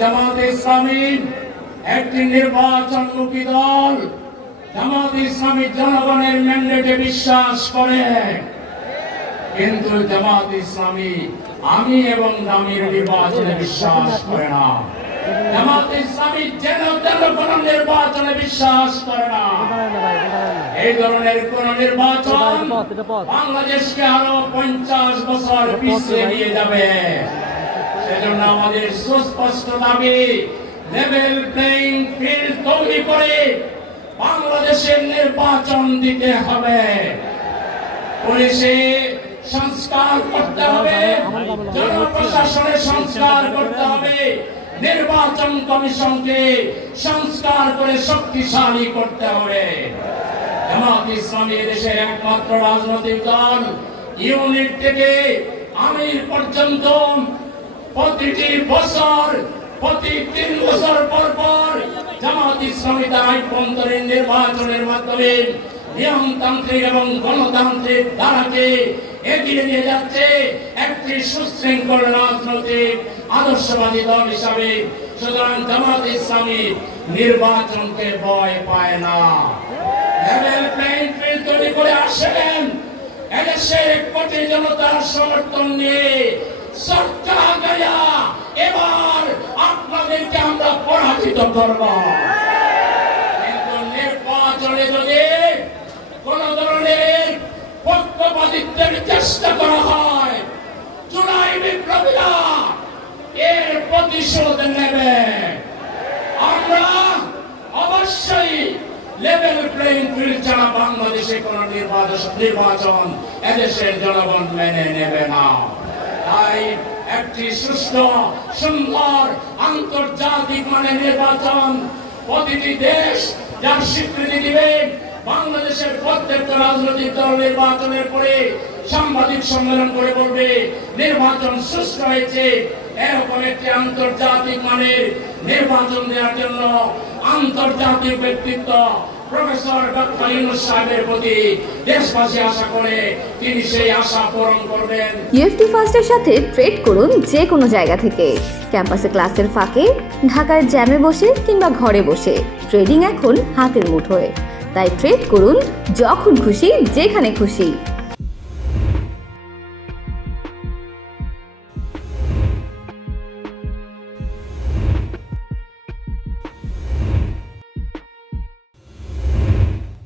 জামাতে ইসলামী একটি নির্বাচনমুখী দল। জামাতে ইসলামী জনগণের ম্যান্ডেটে বিশ্বাস করে, কিন্তু জামাতে ইসলামী আমি এবং দামির নির্বাচনে বিশ্বাস করে না। জামাতে ইসলামী জনগণ নির্বাচনে বিশ্বাস করে না। এই ধরনের কোন নির্বাচন বাংলাদেশকে আরো 50 বছর পিছিয়ে নিয়ে যাবে। সেজন্য আমাদের সুস্পষ্ট দাবি, লেভেল প্লেইং ফিল্ড তৈরি করে বাংলাদেশের নির্বাচন দিতে হবে। পুলিশে সংস্কার করতে হবে, জনপ্রশাসনের সংস্কার করতে হবে, নির্বাচন কমিশনকে সংস্কার করে শক্তিশালী করতে হবে। জামাতে ইসলামী দেশের একমাত্র রাজনৈতিক দল। ইউনিট থেকে আমির পর্যন্ত প্রতিটি বছর, প্রতি 3 বছর পর পর জামাতে ইসলামী তার আভ্যন্তরীণ নির্বাচনের মাধ্যমে নিয়মতান্ত্রিক এবং গণতান্ত্রিক ধারাকে এগিয়ে নিয়ে যাচ্ছে একটি সুশৃঙ্খল রাজনৈতিক আদর্শবাদী দল হিসাবে। সুতরাং জামাতে ইসলামী নির্বাচনকে ভয় পায় না। লেভেল প্লেইং ফিল্ড তৈরি করে আসেন, এদেশের 1 কোটি জনতার সমর্থন নিয়ে সরকার গায়া এবার আপনাদেরকে আমরা পরাজিত করব। কিন্তু নির্বাচনে যদি কোন ধরনের পক্ষপাতিত্বের চেষ্টা করা হয়, জুলাই বিপ্লবীরা এর প্রতিশোধ নেবে। আমরা অবশ্যই লেভেল প্লেইং ফিল্ড ছাড়া বাংলাদেশে কোন নির্বাচন এদেশের জনগণ মেনে নেবে না। তাই একটি সুষ্ঠু, সুন্দর, আন্তর্জাতিক মানের নির্বাচন প্রতিটি দেশ যার স্বীকৃতি দিবে। বাংলাদেশের প্রত্যেকটা রাজনৈতিক দল নির্বাচনের পরে সাংবাদিক সম্মেলন করে বলবে নির্বাচন সুষ্ঠু হয়েছে। এরকম একটি আন্তর্জাতিক মানের নির্বাচন দেওয়ার জন্য আন্তর্জাতিক ব্যক্তিত্ব প্রফেসর ডক্টর ইউনূস সাহেবের প্রতি দেশবাসী আশা করে তিনি সেই আশা পূরণ করবেন। ইউএফটি ফার্স্টের সাথে ট্রেড করুন যে কোনো জায়গা থেকে। ক্যাম্পাসে ক্লাসের ফাঁকে, ঢাকার জ্যামে বসে কিংবা ঘরে বসে, ট্রেডিং এখন হাতের মুঠোয়। তাই ট্রেড করুন যখন খুশি, যেখানে খুশি।